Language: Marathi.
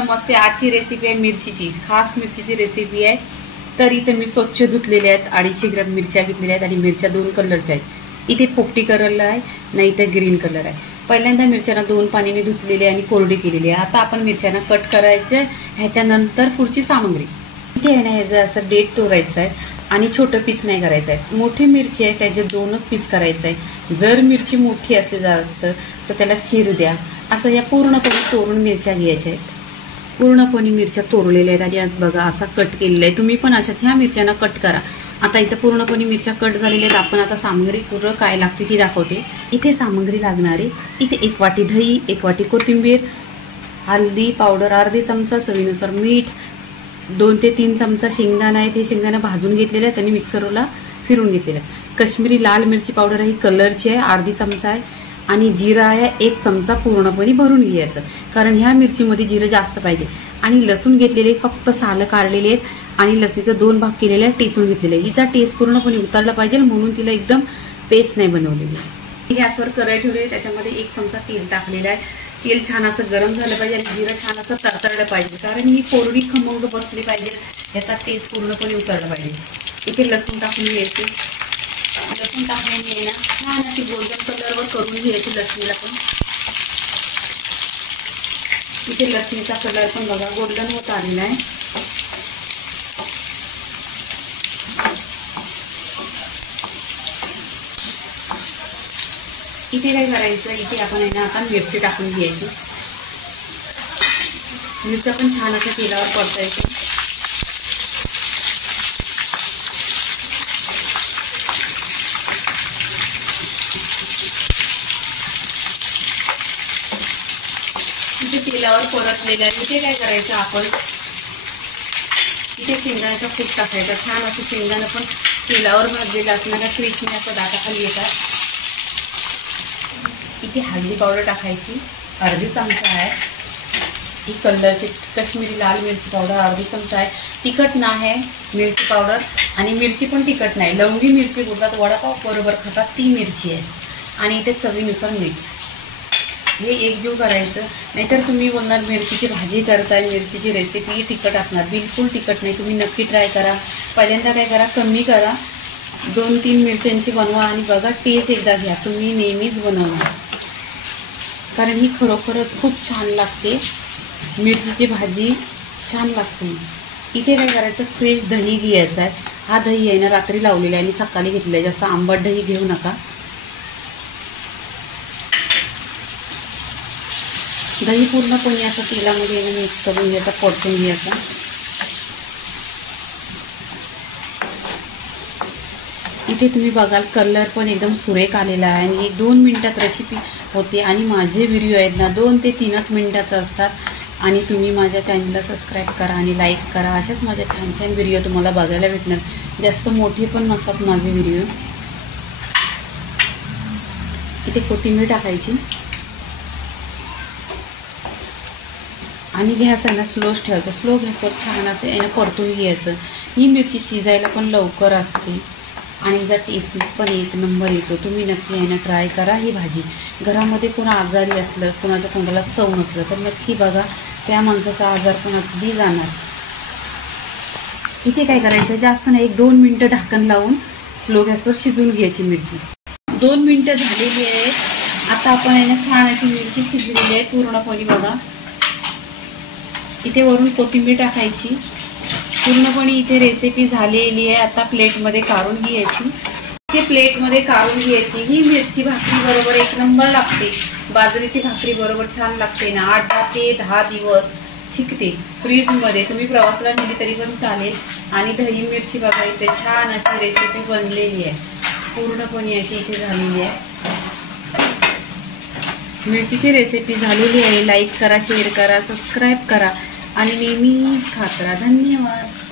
नमस्ते, आजची रेसिपी आहे मिरचीची, खास मिरचीची रेसिपी आहे। तर इथे मी स्वच्छ धुतलेले आहेत 250 ग्रॅम मिरच्या घेतलेल्या आहेत आणि मिरच्या 2 कलरच्या आहेत। इथे पोपटी कलर आहे, नाही तर ग्रीन कलर आहे। पहिल्यांदा मिरच्यांना 2 पाण्याने धुतलेली आणि कोरडी केलेली आहे। आता आपण मिरच्यांना कट करायचं, ह्याच्यानंतर पुढची सामग्री इथे आहे ना, ह्याचं असं डेट तोडायचं आहे आणि छोटं पीस नाही करायचं आहे। मोठी मिरची आहे त्याचे 2च पीस करायचं आहे। जर मिरची मोठी असली जास्त तर त्याला चीर द्या। असं या पूर्णपणे तोडून मिरच्या घ्यायच्या आहेत। पूर्णपणे मिरच्या तोडलेल्या आहेत आणि आज बघा असा कट केलेला आहे। तुम्ही पण अशाच ह्या मिरच्यांना कट करा। आता इथं पूर्णपणे मिरच्या कट झालेल्या आहेत। आपण आता सामग्री पूर्ण काय लागते ती दाखवते। इथे सामग्री लागणारी, इथे 1 वाटी दही, 1 वाटी कोथिंबीर, हळदी पावडर अर्धी चमचा, चवीनुसार मीठ, 2 ते 3 चमचा शेंगदाणा आहे। हे शेंगदाणा भाजून घेतलेले आहेत आणि मिक्सरला फिरून घेतलेले आहेत। कश्मीरी लाल मिरची पावडर आहे, कलरची आहे, अर्धी चमचा आहे आणि जिरा आहे 1 चमचा पूर्णपणे भरून घ्यायचं, कारण ह्या मिरचीमध्ये जिरं जास्त पाहिजे। आणि लसूण घेतलेले फक्त सालं काढलेले आहेत आणि लसणीचे 2 भाग केलेले आहेत, टेचून घेतलेले आहे। हिचा टेस्ट पूर्णपणे उतरला पाहिजे म्हणून तिला एकदम पेस्ट नाही बनवलेली। गॅसवर कढई ठेवली, त्याच्यामध्ये 1 चमचा तेल टाकलेलं आहे। तेल छान असं गरम झालं पाहिजे आणि जिरं छान असं तरतरलं पाहिजे, कारण ही कोरडी खमंग बसली पाहिजे, याचा टेस्ट पूर्णपणे उतरला पाहिजे। इथे लसूण टाकून घ्यायचे। लसूण टाकल्याने ना छान अशी गोल्डन कलरवर करून घ्यायची लसणीला पण। इथे लसणीचा कलर पण बघा गोल्डन होत आलेला आहे। इथे काय करायचं, इथे आपण आहे ना आता मिरची टाकून घ्यायची। मिरच्या पण छान असं तेलावर परतायची। इथे तेलावर परतलेलं आहे। इथे काय करायचं, आपण इथे शेंगदाण्याचा कूट टाकायचा। छान असं शेंगदाणा पण तेलावर भाजलेलं असणार, क्रिस्पी असं दाताखाली येतात। इथे हळदी पावडर टाकायची, अर्धी चमचा आहे। ही कलरची कश्मीरी लाल मिरची पावडर अर्धी चमचा आहे। तिखट नाही आहे मिरची पावडर आणि मिरची पण तिखट नाही, लवंगी मिरची बोलतात, वडापाव बरोबर खातात ती मिरची आहे। आणि इथे चवीनुसार मीठ, हे एकजीव करायचं। नाहीतर तुम्ही बोलणार मिरचीची भाजी करताय, मिरचीची रेसिपी तिखट असणार, बिलकुल तिखट नाही। तुम्ही नक्की ट्राय करा। पहिल्यांदा काय करा, कमी करा, 2-3 मिरच्यांची बनवा आणि बघा टेस्ट एकदा घ्या, तुम्ही नेहमीच बनवणार, कारण ही खरोखरच खूप छान लागते। मिरचीची भाजी छान लागते। इथे काय करायचं, फ्रेश दही घ्यायचा आहे। हा दही आहे ना रात्री लावलेला आहे आणि सकाळी घेतलेला आहे, जास्त आंबट दही घेऊ नका। दही पूर्णपणे असं तेलामध्ये मिक्स करून घ्यायचा, परतून घ्यायचा। इथे तुम्ही बघाल कलर पण एकदम सुरेख आलेला आहे आणि 1-2 मिनिटात रेसिपी होते। आणि माझे व्हिडिओ आहेत ना 2 ते 3 मिनिटाचं असतात। आणि तुम्ही माझ्या चॅनलला सबस्क्राईब करा आणि लाईक करा, अशाच माझ्या छान छान व्हिडिओ तुम्हाला बघायला भेटणार। जास्त मोठे पण नसतात माझे व्हिडिओ। इथे कोथिंबीर टाकायची आणि गॅस आहे ना स्लोच ठेवायचा। स्लो गॅसवर छान असं आहे ना परतून घ्यायचं। ही मिरची शिजायला पण लवकर असते आणि जर टेस्ट पण 1 नंबर येतो। तुम्ही नक्की आहे ना ट्राय करा ही भाजी। घरामध्ये कोण आजारी असलं, कोणाच्या तोंडाला चव नसलं तर नक्की बघा, त्या माणसाचा आजार पण अगदी जाणार। इथे काय करायचं, जास्त नाही 1-2 मिनटं ढाकण लावून स्लो गॅसवर शिजवून घ्यायची मिरची। 2 मिनटं झालेली आहेत। आता आपण आहे ना छान अशी मिरची शिजलेली आहे पूर्णपणे बघा। इथे वरून कोथिंबीर टाकायची। पूर्णपणे इथे रेसिपी झालेली आहे। आता प्लेटमध्ये काढून घ्यायची। इथे प्लेटमध्ये काढून घ्यायची। ही मिरची भाकरी बरोबर 1 नंबर लागते। बाजरीची भाकरी बरोबर छान लागते ना। 8 ते 10 दिवस टिकते फ्रीजमध्ये, तुम्ही प्रवासाला नेली तरी पण चालेल। आणि दही मिरची बघा इथे छान अशी रेसिपी बनलेली आहे, पूर्णपणे अशी इथे झालेली आहे। मिरचीची रेसिपी झालेली आहे। लाईक करा, शेअर करा, सबस्क्राईब करा आणि नेहमीच खात राहा। धन्यवाद।